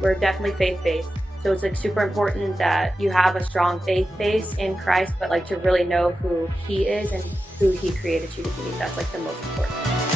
We're definitely faith-based. So it's like super important that you have a strong faith base in Christ, but like to really know who he is and who he created you to be. That's like the most important.